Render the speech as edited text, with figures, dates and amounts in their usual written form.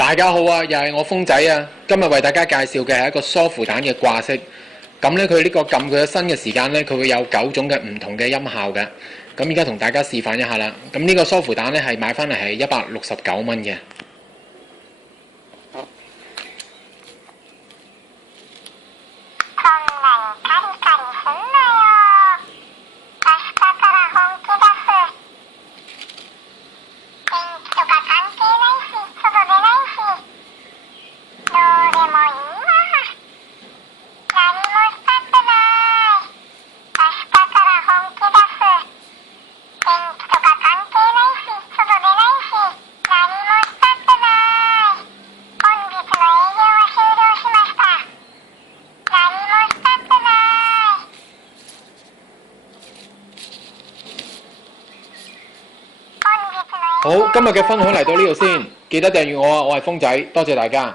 大家好啊，又係我風仔啊！今日為大家介紹嘅係一個梳乎蛋嘅掛飾。咁咧，佢呢個撳佢嘅身嘅時間咧，佢會有9種嘅唔同嘅音效嘅。咁而家同大家示範一下啦。咁呢個梳乎蛋咧係買翻嚟係169蚊嘅。好，今日嘅分享嚟到呢度先，記得訂閱我啊！我係風仔，多謝大家。